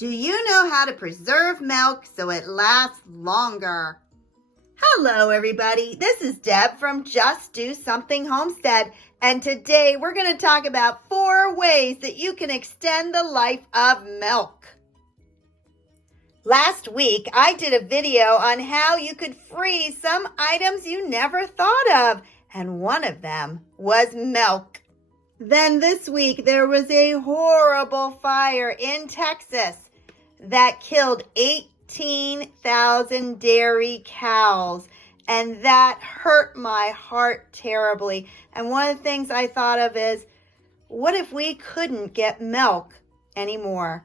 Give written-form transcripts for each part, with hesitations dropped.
Do you know how to preserve milk so it lasts longer? Hello, everybody. This is Deb from Just Do Something Homestead, and today we're going to talk about 4 ways that you can extend the life of milk. Last week, I did a video on how you could freeze some items you never thought of, and one of them was milk. Then this week, there was a horrible fire in Texas that killed 18,000 dairy cows, and that hurt my heart terribly. And one of the things I thought of is, what if we couldn't get milk anymore?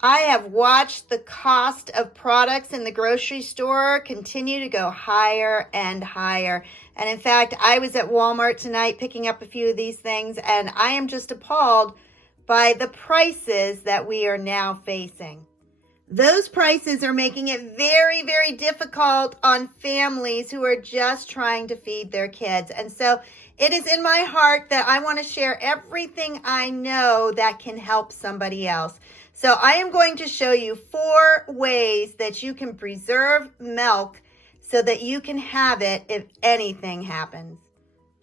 I have watched the cost of products in the grocery store continue to go higher and higher. And in fact, I was at Walmart tonight picking up a few of these things, and I am just appalled by the prices that we are now facing. Those prices are making it very, very difficult on families who are just trying to feed their kids. And so it is in my heart that I want to share everything I know that can help somebody else. So I am going to show you 4 ways that you can preserve milk so that you can have it if anything happens.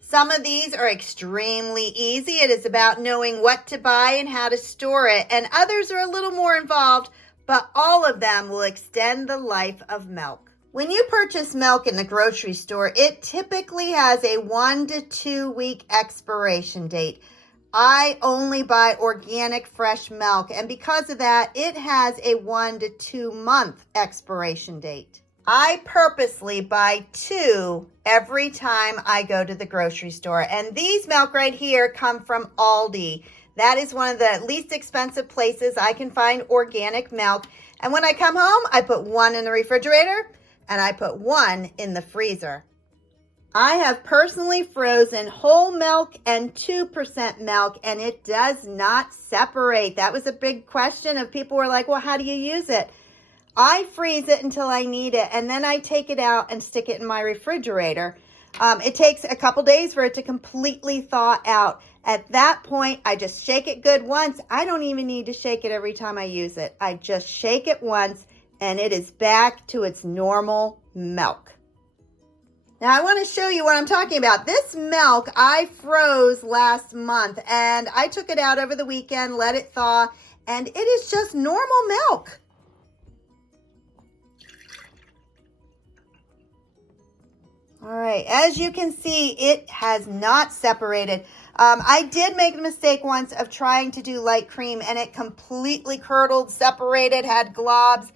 Some of these are extremely easy. It is about knowing what to buy and how to store it. And others are a little more involved, but all of them will extend the life of milk. When you purchase milk in the grocery store, it typically has a 1 to 2 week expiration date. I only buy organic fresh milk, and because of that, it has a 1 to 2 month expiration date. I purposely buy 2 every time I go to the grocery store. And these milk right here come from Aldi. That is one of the least expensive places I can find organic milk. And when I come home, I put 1 in the refrigerator and I put 1 in the freezer. I have personally frozen whole milk and 2% milk, and it does not separate. That was a big question of people were like, well, how do you use it? I freeze it until I need it, and then I take it out and stick it in my refrigerator. It takes a couple days for it to completely thaw out. At that point, I just shake it good once. I don't even need to shake it every time I use it. I just shake it once, and it is back to its normal milk. Now, I want to show you what I'm talking about. This milk I froze last month, and I took it out over the weekend, let it thaw, and it is just normal milk. All right, as you can see, it has not separated. I did make the mistake once of trying to do light cream, and it completely curdled, separated, had globs.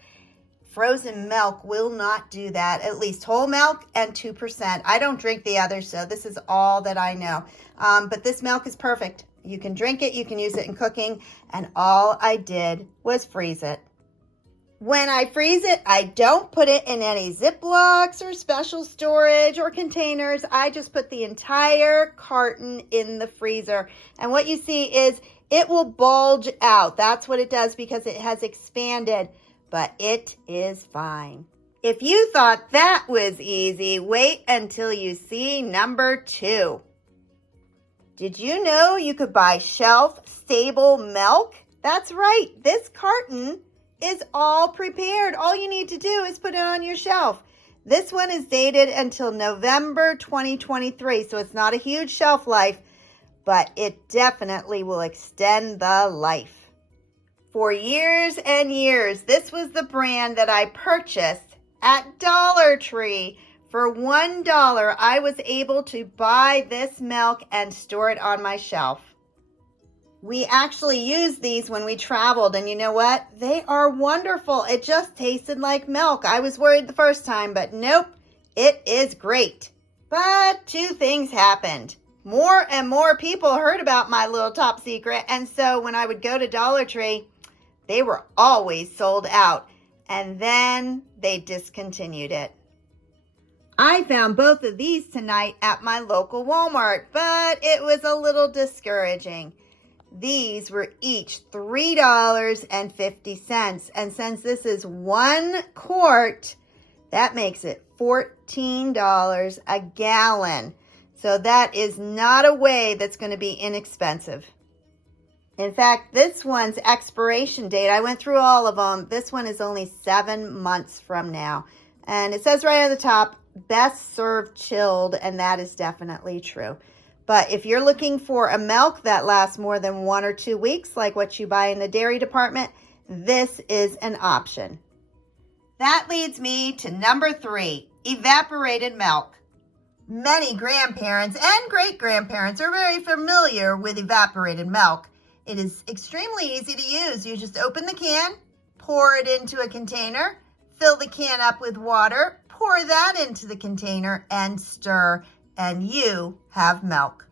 Frozen milk will not do that, at least whole milk and 2%. I don't drink the others, so this is all that I know. But this milk is perfect. You can drink it, you can use it in cooking, and all I did was freeze it. When I freeze it, I don't put it in any Ziplocs or special storage or containers. I just put the entire carton in the freezer. And what you see is it will bulge out. That's what it does because it has expanded. But it is fine. If you thought that was easy, wait until you see number 2. Did you know you could buy shelf-stable milk? That's right. This carton is all prepared. All you need to do is put it on your shelf. This one is dated until November 2023, so it's not a huge shelf life, but it definitely will extend the life. For years and years, this was the brand that I purchased at Dollar Tree. For $1, I was able to buy this milk and store it on my shelf. We actually used these when we traveled, and you know what? They are wonderful. It just tasted like milk. I was worried the first time, but nope, it is great. But 2 things happened. More and more people heard about my little top secret, and so when I would go to Dollar Tree, they were always sold out, and then they discontinued it. I found both of these tonight at my local Walmart, but it was a little discouraging. These were each $3.50, and since this is 1 quart, that makes it $14 a gallon. So that is not a way that's going to be inexpensive. In fact, this one's expiration date, I went through all of them. This one is only 7 months from now. And it says right on the top, best served chilled, and that is definitely true. But if you're looking for a milk that lasts more than 1 or 2 weeks, like what you buy in the dairy department, this is an option. That leads me to number 3, evaporated milk. Many grandparents and great-grandparents are very familiar with evaporated milk. It is extremely easy to use. You just open the can, pour it into a container, fill the can up with water, pour that into the container, and stir, and you have milk.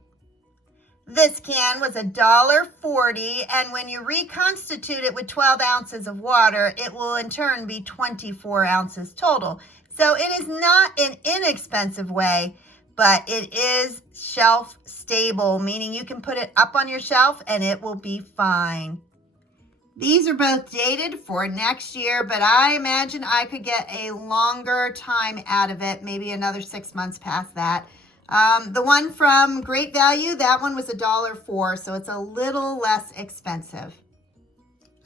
This can was $1.40, and when you reconstitute it with 12 ounces of water, it will in turn be 24 ounces total. So it is not an inexpensive way, but it is shelf stable, meaning you can put it up on your shelf and it will be fine. These are both dated for next year, but I imagine I could get a longer time out of it, maybe another 6 months past that. The one from Great Value, that one was $1.04, so it's a little less expensive.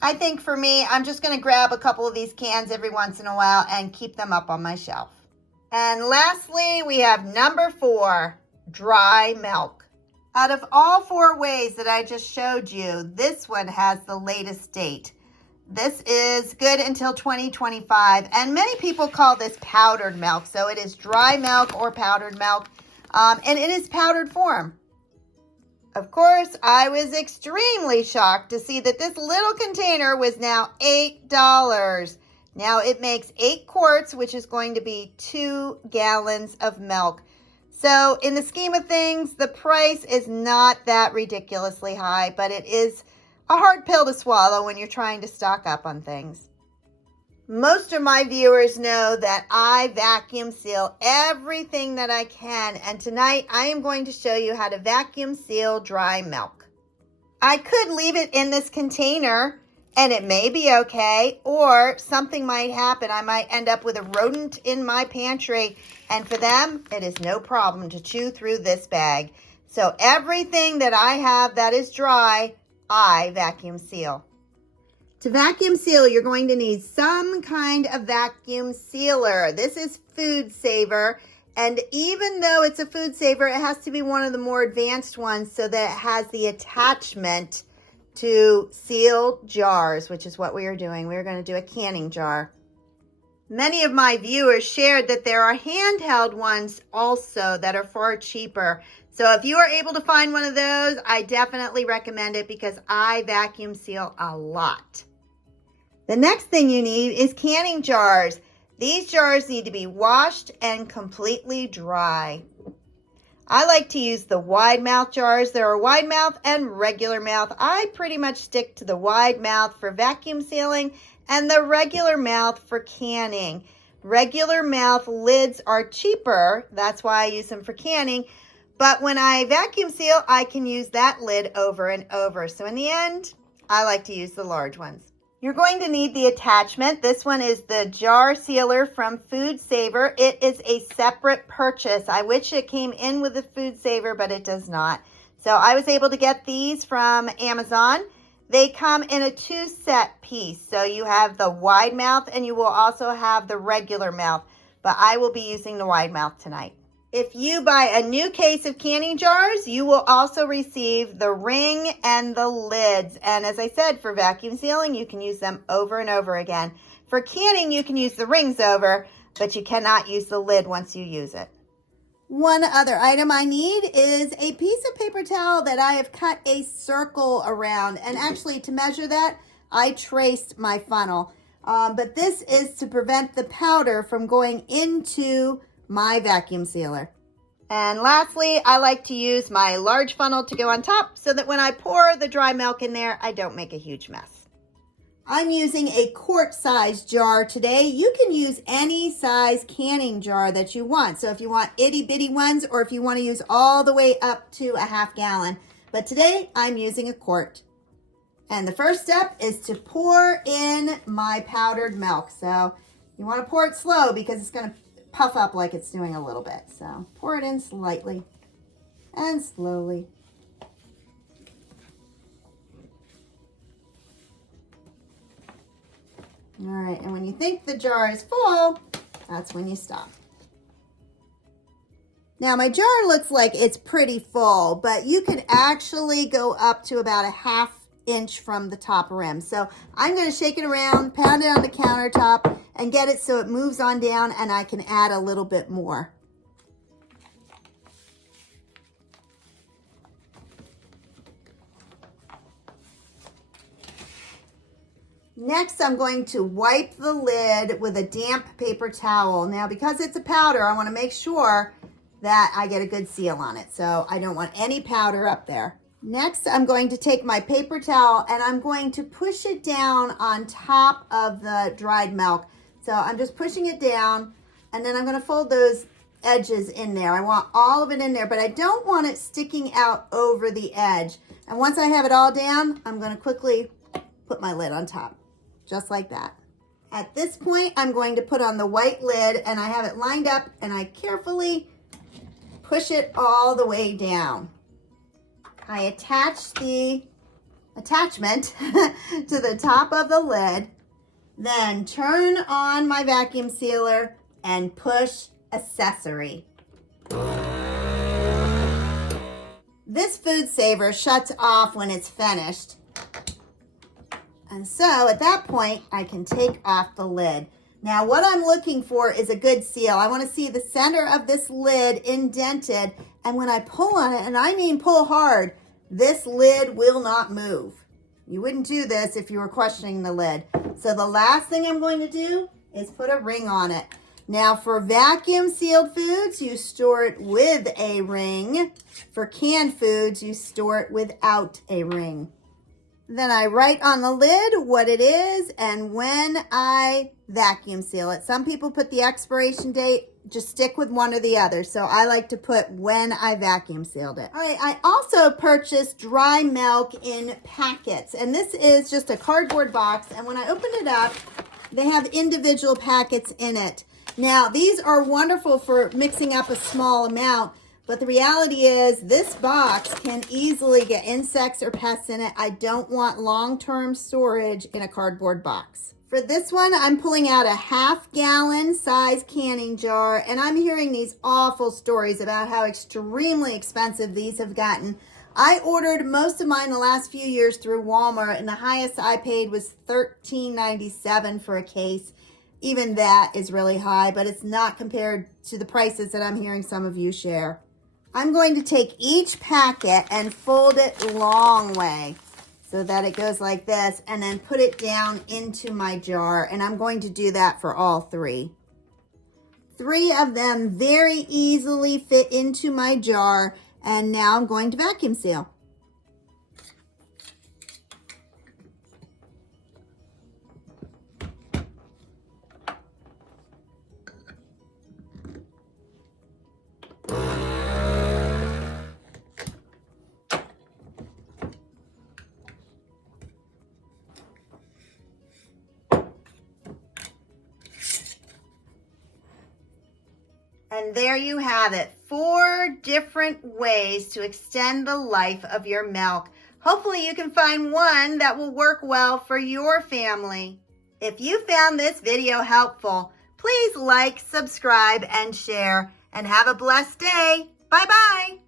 I think for me, I'm just going to grab a couple of these cans every once in a while and keep them up on my shelf. And lastly, we have number 4, dry milk. Out of all 4 ways that I just showed you, this one has the latest date. This is good until 2025, and many people call this powdered milk. So it is dry milk or powdered milk, and it is powdered form. Of course, I was extremely shocked to see that this little container was now $8. Now it makes 8 quarts, which is going to be 2 gallons of milk. So in the scheme of things, the price is not that ridiculously high, but it is a hard pill to swallow when you're trying to stock up on things. Most of my viewers know that I vacuum seal everything that I can, and tonight I am going to show you how to vacuum seal dry milk. I could leave it in this container and it may be okay, or something might happen. I might end up with a rodent in my pantry, and for them, it is no problem to chew through this bag. So everything that I have that is dry, I vacuum seal. To vacuum seal, you're going to need some kind of vacuum sealer. This is Food Saver, and even though it's a Food Saver, it has to be one of the more advanced ones so that it has the attachment to seal jars, which is what we are doing. We are going to do a canning jar. Many of my viewers shared that there are handheld ones also that are far cheaper. So if you are able to find one of those, I definitely recommend it because I vacuum seal a lot. The next thing you need is canning jars. These jars need to be washed and completely dry. I like to use the wide mouth jars. There are wide mouth and regular mouth. I pretty much stick to the wide mouth for vacuum sealing and the regular mouth for canning. Regular mouth lids are cheaper. That's why I use them for canning. But when I vacuum seal, I can use that lid over and over. So in the end, I like to use the large ones. You're going to need the attachment. This one is the jar sealer from Food Saver. It is a separate purchase. I wish it came in with the Food Saver, but it does not. So I was able to get these from Amazon. They come in a 2-set piece. So you have the wide mouth and you will also have the regular mouth, but I will be using the wide mouth tonight. If you buy a new case of canning jars, you will also receive the ring and the lids. And as I said, for vacuum sealing, you can use them over and over again. For canning, you can use the rings over, but you cannot use the lid once you use it. One other item I need is a piece of paper towel that I have cut a circle around. And actually, to measure that, I traced my funnel. But this is to prevent the powder from going into my vacuum sealer. And lastly, I like to use my large funnel to go on top so that when I pour the dry milk in there, I don't make a huge mess. I'm using a quart size jar today. You can use any size canning jar that you want. So if you want itty bitty ones or if you want to use all the way up to a half gallon. But today I'm using a quart. And the first step is to pour in my powdered milk. So you want to pour it slow because it's going to puff up like it's doing a little bit. So pour it in slightly and slowly. All right, and when you think the jar is full, that's when you stop. Now my jar looks like it's pretty full, but you could actually go up to about a ½ inch from the top rim. So I'm going to shake it around, pound it on the countertop, and get it so it moves on down and I can add a little bit more. Next, I'm going to wipe the lid with a damp paper towel. Now, because it's a powder, I want to make sure that I get a good seal on it. So I don't want any powder up there. Next, I'm going to take my paper towel and I'm going to push it down on top of the dried milk. So I'm just pushing it down, and then I'm going to fold those edges in there. I want all of it in there, but I don't want it sticking out over the edge. And once I have it all down, I'm going to quickly put my lid on top, just like that. At this point, I'm going to put on the white lid, and I have it lined up, and I carefully push it all the way down. I attach the attachment to the top of the lid, then turn on my vacuum sealer and push accessory. This food saver shuts off when it's finished. And so at that point, I can take off the lid. Now what I'm looking for is a good seal. I want to see the center of this lid indented, and when I pull on it, and I mean pull hard, this lid will not move. You wouldn't do this if you were questioning the lid. So the last thing I'm going to do is put a ring on it. Now for vacuum sealed foods, you store it with a ring. For canned foods, you store it without a ring. Then I write on the lid what it is and when I vacuum seal it. Some people put the expiration date. Just stick with one or the other. So I like to put when I vacuum sealed it. All right, I also purchased dry milk in packets. And this is just a cardboard box. And when I opened it up, they have individual packets in it. Now, these are wonderful for mixing up a small amount. But the reality is this box can easily get insects or pests in it. I don't want long-term storage in a cardboard box. For this one, I'm pulling out a ½ gallon size canning jar, and I'm hearing these awful stories about how extremely expensive these have gotten. I ordered most of mine the last few years through Walmart, and the highest I paid was $13.97 for a case. Even that is really high, but it's not compared to the prices that I'm hearing some of you share. I'm going to take each packet and fold it long way so that it goes like this, and then put it down into my jar. And I'm going to do that for all three. 3 of them very easily fit into my jar, and now I'm going to vacuum seal. And there you have it, 4 different ways to extend the life of your milk. Hopefully you can find one that will work well for your family. If you found this video helpful, please like, subscribe, and share. And have a blessed day. Bye-bye.